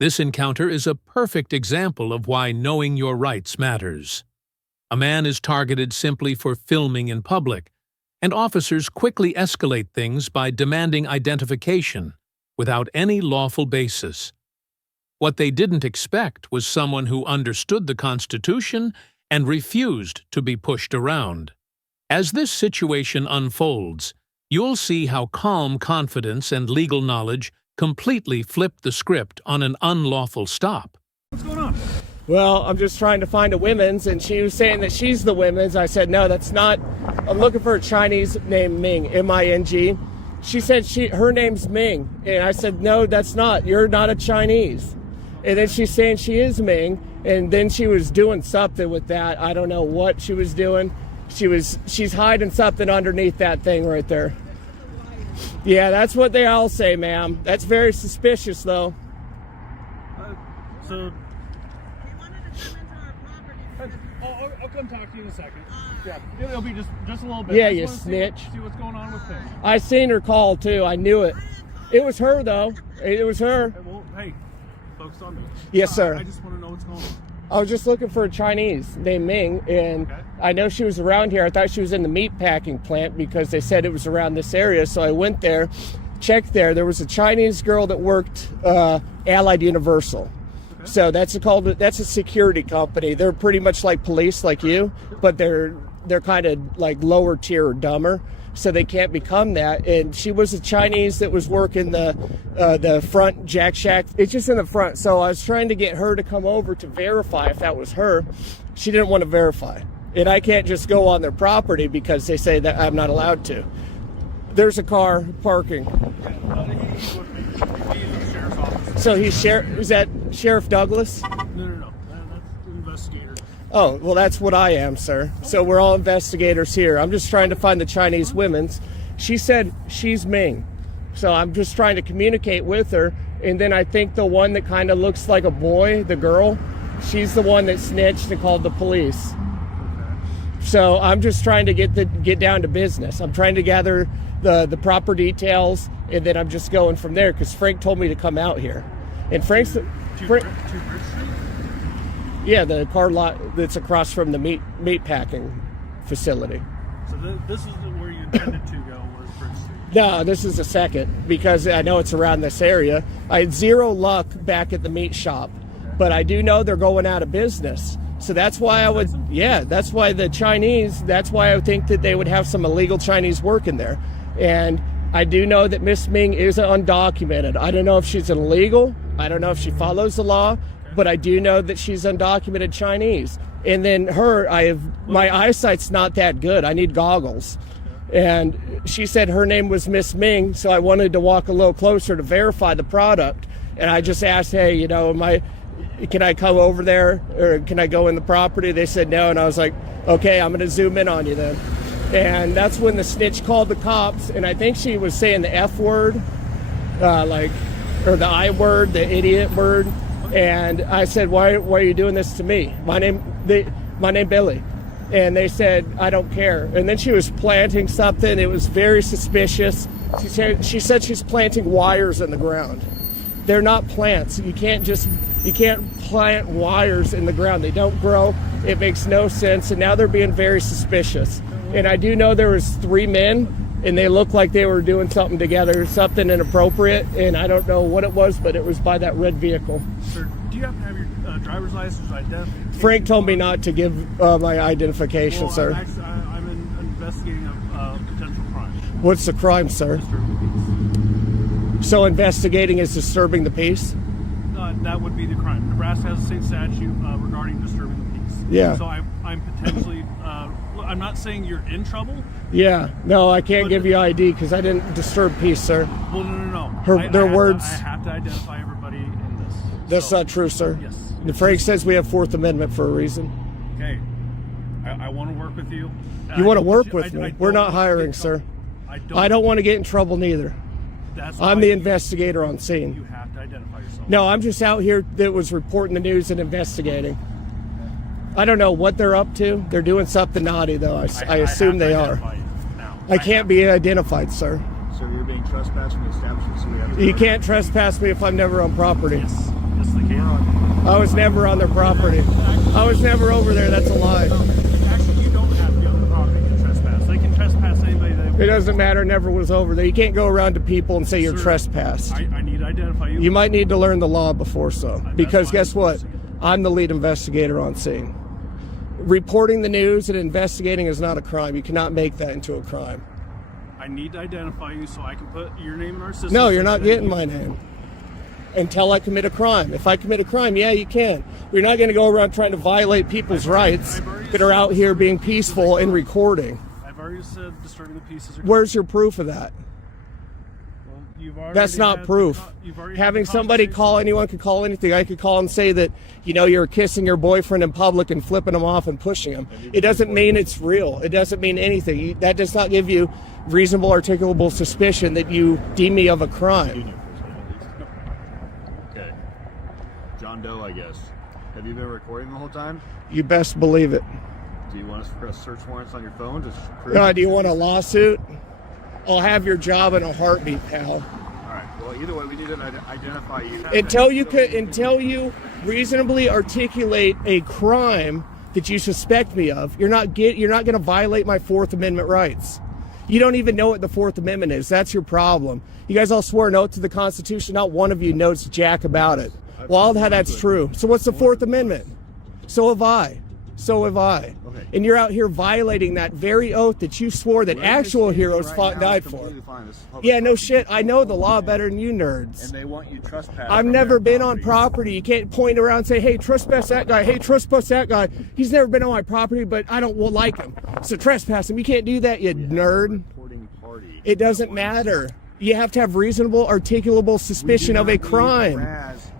This encounter is a perfect example of why knowing your rights matters. A man is targeted simply for filming in public, and officers quickly escalate things by demanding identification without any lawful basis. What they didn't expect was someone who understood the Constitution and refused to be pushed around. As this situation unfolds, you'll see how calm confidence and legal knowledge completely flipped the script on an unlawful stop. What's going on? Well, I'm just trying to find a women's, and she was saying that she's the women's. I said, no, that's not. I'm looking for a Chinese named Ming, M-I-N-G. She said her name's Ming, and I said, no, that's not. You're not a Chinese. And then she's saying she is Ming, and then she was doing something with that. I don't know what she was doing. She's hiding something underneath that thing right there. Yeah, that's what they all say, ma'am. That's very suspicious, though. So... I'll come talk to you in a second. Yeah, it'll be just a little bit. Yeah, you snitch. See what's going on with him. I seen her call, too. I knew it. It was her, though. It was her. Well, hey, focus on me. Yes, sir. I just want to know what's going on. I was just looking for a Chinese named Ming, and I know she was around here. I thought she was in the meat packing plant because they said it was around this area. So I went there, checked there. There was a Chinese girl that worked Allied Universal. So that's a security company. They're pretty much like police, like you, but they're kind of like lower tier or dumber, so they can't become that. And she was a Chinese that was working the front Jack Shack. It's just in the front. So I was trying to get her to come over to verify if that was her. She didn't want to verify, and I can't just go on their property because they say that I'm not allowed to. There's a car parking. So is that Sheriff Douglas? No. That's the investigator. Oh, well, that's what I am, sir. So we're all investigators here. I'm just trying to find the Chinese women's. She said she's Ming. So I'm just trying to communicate with her. And then I think the one that kind of looks like a boy, the girl, she's the one that snitched and called the police. So I'm just trying to get down to business. I'm trying to gather the proper details, and then I'm just going from there because Frank told me to come out here. And Frank's... Yeah, the car lot that's across from the meat packing facility. So this is where you intended to go, was Bridge Street? No, this is the second, because I know it's around this area. I had zero luck back at the meat shop, but I do know they're going out of business. So that's why that's why the Chinese, that's why I think that they would have some illegal Chinese working there. And I do know that Miss Ming is undocumented. I don't know if she's illegal. I don't know if she follows the law, but I do know that she's undocumented Chinese. And then my eyesight's not that good. I need goggles. And she said her name was Miss Ming, so I wanted to walk a little closer to verify the product. And I just asked, hey, can I come over there, or can I go in the property? They said no, and I was like, okay, I'm going to zoom in on you then. And that's when the snitch called the cops, and I think she was saying the F word, or the I word, the idiot word. And I said, why are you doing this to me? My name Billy. And they said, I don't care. And then she was planting something. It was very suspicious. She said she's planting wires in the ground. They're not plants. You can't plant wires in the ground. They don't grow. It makes no sense. And now they're being very suspicious. And I do know there was 3 men, and they looked like they were doing something together, something inappropriate. And I don't know what it was, but it was by that red vehicle. Sir, do you happen to have your driver's license identification? Frank told me not to give my identification, sir. I'm investigating a potential crime. What's the crime, sir? So investigating is disturbing the peace? That would be the crime. Nebraska has a state statute regarding disturbing the peace. Yeah. So I'm potentially, I'm not saying you're in trouble. Yeah. No, I can't give you ID because I didn't disturb peace, sir. Well, no. Their words. I have to identify everybody in this. That's not true, sir. Yes. Frank says we have 4th Amendment for a reason. Okay. I want to work with you. You want to work with me? We're not hiring, sir. I don't want to get in trouble neither. I'm the investigator on scene. You have to identify yourself. No, I'm just out here that was reporting the news and investigating. I don't know what they're up to. They're doing something naughty, though. I assume they are. I can't be identified, sir. So you're being trespassed from the establishment, so we have to... You can't trespass me if I'm never on property. Yes, they they can. I was never on their property. I was never over there. That's a lie. Actually, you don't have to be on the property to trespass. They can trespass anybody they It doesn't matter. Never was over there. You can't go around to people and say you're Sir, trespassed. I need to identify you. You might need to learn the law before so. Because fine. guess what? I'm the lead investigator on scene. Reporting the news and investigating is not a crime. You cannot make that into a crime. I need to identify you so I can put your name in our system. No, you're not getting my name until I commit a crime. If I commit a crime, yeah, you can. You're not going to go around trying to violate people's rights that are out here being peaceful and recording. I've already said disturbing the peace is a Where's your proof of that? Well, you've already That's not had proof. you've already Having had the somebody conversation. call, anyone could call anything. I could call and say that, you know, you're kissing your boyfriend in public and flipping him off and pushing him. It doesn't mean it's real. It doesn't mean anything. That does not give you reasonable, articulable suspicion that you deem me of a crime. Okay. John Doe, I guess. Have you been recording the whole time? You best believe it. Do you want us to press search warrants on your phone? Just prove No, it? do you want a lawsuit? I'll have your job in a heartbeat, pal. All right. Well, either way, we need to identify you. Until you reasonably articulate a crime that you suspect me of, you're not going to violate my Fourth Amendment rights. You don't even know what the Fourth Amendment is. That's your problem. You guys all swore an oath to the Constitution. Not one of you knows jack about it. Well, that's true. So what's the Fourth Amendment? So have I. So have I. Okay. And you're out here violating that very oath that you swore that Where this actual is heroes right fought and now died is for. completely fine. This is public Yeah, no property. shit. I know the law better than you nerds. And they want you trespassing. I've never been on property. You can't point around and say, hey, trespass that guy. Hey, trespass that guy. He's never been on my property, but I don't like him. So trespass him. You can't do that, you nerd. Party. It doesn't matter. You have to have reasonable, articulable suspicion of a crime.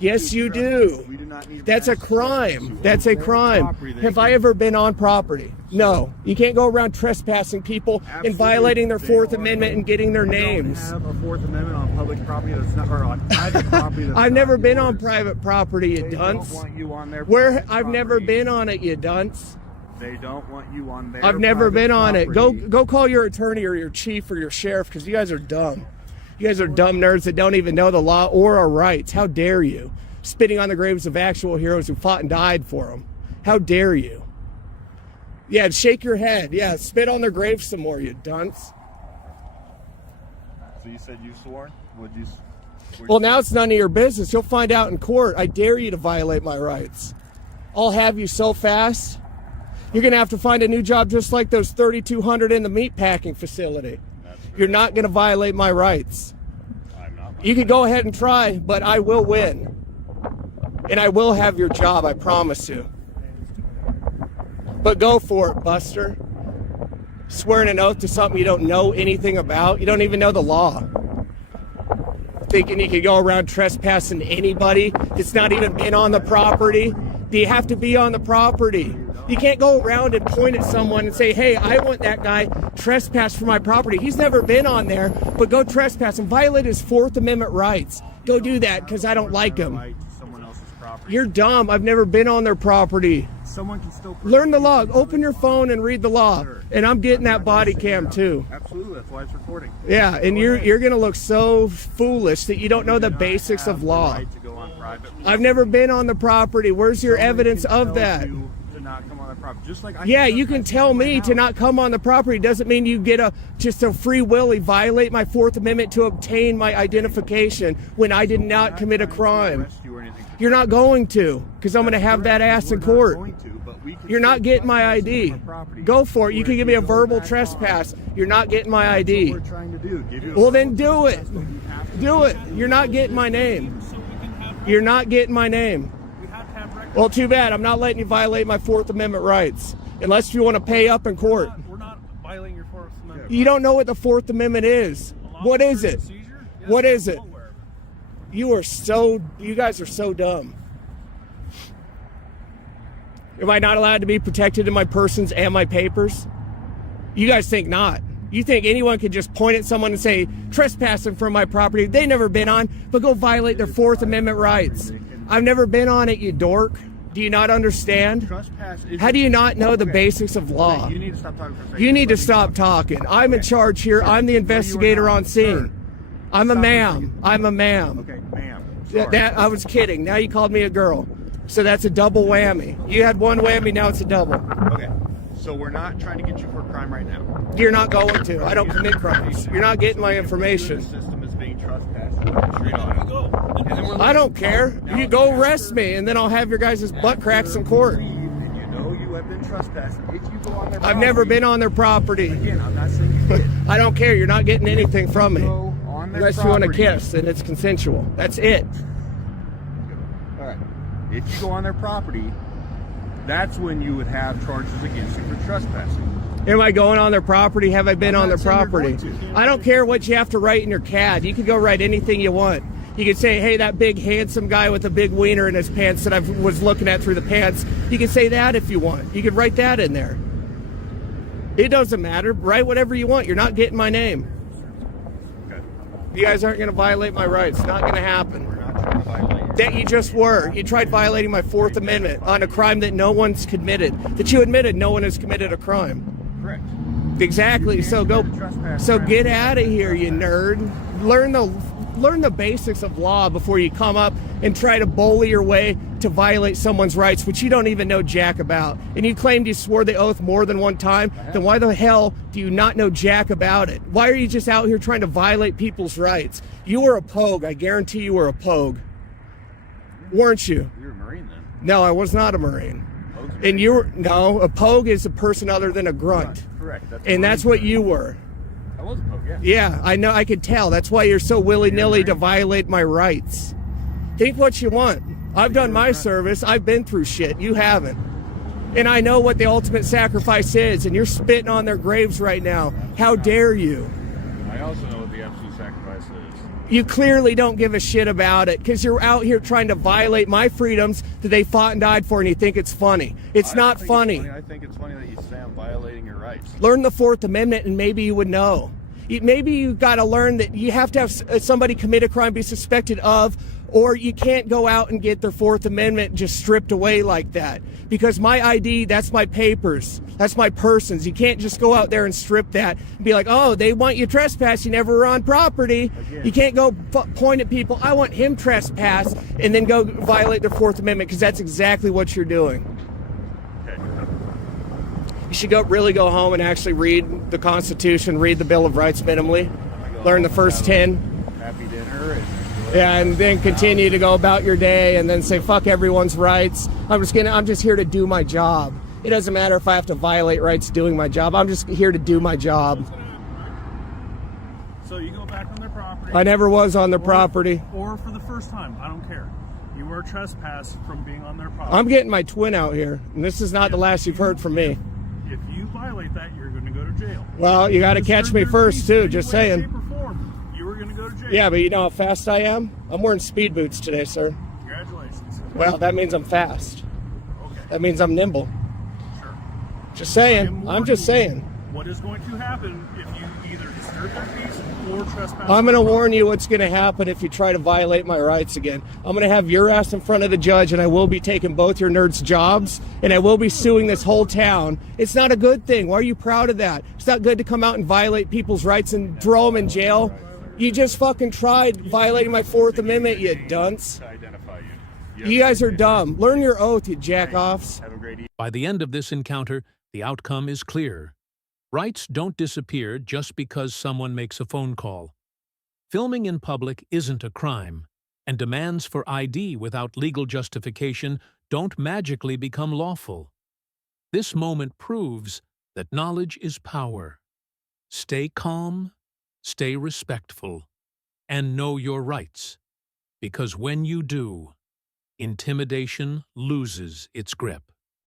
Yes, you do. We do not need That's a Raz crime. to That's a their crime. property. They Have I can- ever been on property? No. You can't go around trespassing people and Absolutely. violating their They Fourth don't- Amendment and getting their We names. don't have a Fourth Amendment on public property that's not, or on private property that's I've not never been on yours. private property, you They dunce. don't want you on their Where private I've never property. been on it, you dunce. They don't want you on their I've never private been on it. property. Go call your attorney or your chief or your sheriff because you guys are dumb. You guys are dumb nerds that don't even know the law or our rights. How dare you? Spitting on the graves of actual heroes who fought and died for them. How dare you? Yeah, shake your head. Yeah, spit on their graves some more, you dunce. So you said you swore? What'd you? Well, now it's none of your business. You'll find out in court. I dare you to violate my rights. I'll have you so fast. You're going to have to find a new job just like those 3,200 in the meat packing facility. You're not going to violate my rights. I'm not. You can go ahead and try, but I will win. And I will have your job, I promise you. But go for it, Buster. Swearing an oath to something you don't know anything about. You don't even know the law. Thinking you could go around trespassing anybody that's not even been on the property. Do you have to be on the property? You can't go around and point at someone and say, hey, I want that guy trespass for my property. He's never been on there, but go trespass and violate his Fourth Amendment rights. Go do that because I don't like him. Right to someone else's property. You're dumb. I've never been on their property. Someone can still Learn the law. Open your phone and read the law. And I'm getting that body cam too. Absolutely, that's why it's recording. Yeah, and you're gonna look so foolish that you don't know the basics of law. Right to go on private. I've never been on the property. Where's your Someone evidence can of tell that? you to not come on the property. Just like I Yeah, you can tell me to not come on the property. Doesn't mean you get just a free willy violate my Fourth Amendment to obtain my identification when I did not commit a crime. You're not going to, because I'm going to have that ass in court. You're not getting my ID. Go for it. You can give me a verbal trespass. You're not getting my ID. We're trying to do. Give you Well, then do it. Do it. You're not getting my name. You're not getting my name. Well, too bad. I'm not letting you violate my Fourth Amendment rights. Unless you want to pay up in court. We're not violating your Fourth Amendment. You don't know what the Fourth Amendment is. What is it? What is it? You guys are so dumb. Am I not allowed to be protected in my persons and my papers? You guys think not. You think anyone could just point at someone and say, trespassing from my property they've never been on, but go violate their Fourth Amendment rights. I've never been on it, you dork. Do you not understand? Trespass is- How do you not know the Okay. basics of law? Okay, you need to stop talking for a second. You need to Let me stop talking. I'm in charge here. I'm the investigator on scene. I'm a ma'am. I'm a ma'am. Okay, ma'am. sorry. That I was kidding. Now you called me a girl. So that's a double whammy. You had one whammy, now it's a double. Okay. So we're not trying to get you for a crime right now. You're not going to. I don't commit crimes. You're not getting my information. The system is being trespassed. Straight on. I don't care. You go arrest me, and then I'll have your guys' butt cracks in court. And you know you have been trespassed. If you go on their I've never been on their property. Again, I'm not saying you did. I don't care. You're not getting anything from me. Go on their Unless you want to property. kiss, and it's consensual. That's it. All right. If you go on their property, that's when you would have charges against you for trespassing. Am I going on their property? Have I been I'm on their not saying you're property? going to. I don't care what you have to write in your CAD. You can go write anything you want. You could say, hey, that big handsome guy with a big wiener in his pants that I was looking at through the pants. You can say that if you want. You could write that in there. It doesn't matter. Write whatever you want. You're not getting my name. Okay. You guys aren't going to violate my rights. It's not going to happen. We're not trying to violate your That you just were. You tried violating my Fourth Amendment on a crime that no one's committed. That you admitted no one has committed a crime. Correct. Exactly. So get out of here, you nerd. Learn the basics of law before you come up and try to bully your way to violate someone's rights, which you don't even know jack about. And you claimed you swore the oath more than one time. Then why the hell do you not know jack about it? Why are you just out here trying to violate people's rights? You were a pogue. I guarantee you were a pogue. Weren't you? You're a Marine then. No, I was not a Marine. Okay. And you were, no, a pogue is a person other than a grunt. Correct. And that's what you were. I was a poke, yeah. Yeah, I know, I could tell. That's why you're so willy-nilly to violate my rights. Think what you want. I've done my service. I've been through shit. You haven't. And I know what the ultimate sacrifice is, and you're spitting on their graves right now. How dare you? I also know what the absolute sacrifice is. You clearly don't give a shit about it because you're out here trying to violate my freedoms that they fought and died for, and you think it's funny. It's not funny. I think it's funny that you say I'm violating your rights. Learn the Fourth Amendment and maybe you would know. Maybe you've got to learn that you have to have somebody commit a crime, be suspected of, or you can't go out and get their Fourth Amendment just stripped away like that. Because my ID, that's my papers. That's my persons. You can't just go out there and strip that and be like, oh, they want you trespass. You never were on property. Again. You can't go point at people. I want him trespass and then go violate their Fourth Amendment because that's exactly what you're doing. Okay. You should really go home and actually read the Constitution, read the Bill of Rights minimally, learn the first 10, Happy dinner. and then continue to go about your day and then say, fuck everyone's rights. I'm just here to do my job. It doesn't matter if I have to violate rights doing my job. I'm just here to do my job. So you go back on their property. I never was on their property. Or for the first time. I don't care. You were trespassed from being on their property. I'm getting my twin out here, and this is not the last you've heard from me. If you violate that, you're going to go to jail. Well, you got to catch me first, too, just Any way, saying. shape, or form, you were going to go to jail. Yeah, but you know how fast I am? I'm wearing speed boots today, sir. Congratulations. Well, that means I'm fast. Okay. That means I'm nimble. Sure. Just saying. I'm just saying. What is going to happen if you either disturb their peace or trespass? I'm going to warn you what's going to happen if you try to violate my rights again. I'm going to have your ass in front of the judge, and I will be taking both your nerds' jobs, and I will be suing this whole town. It's not a good thing. Why are you proud of that? It's not good to come out and violate people's rights and throw them in jail. You just fucking tried violating my Fourth Amendment, you dunce. To identify you. You guys are dumb. Learn your oath, you jack-offs. Have a great evening. By the end of this encounter, the outcome is clear. Rights don't disappear just because someone makes a phone call. Filming in public isn't a crime, and demands for ID without legal justification don't magically become lawful. This moment proves that knowledge is power. Stay calm, stay respectful, and know your rights, because when you do, intimidation loses its grip.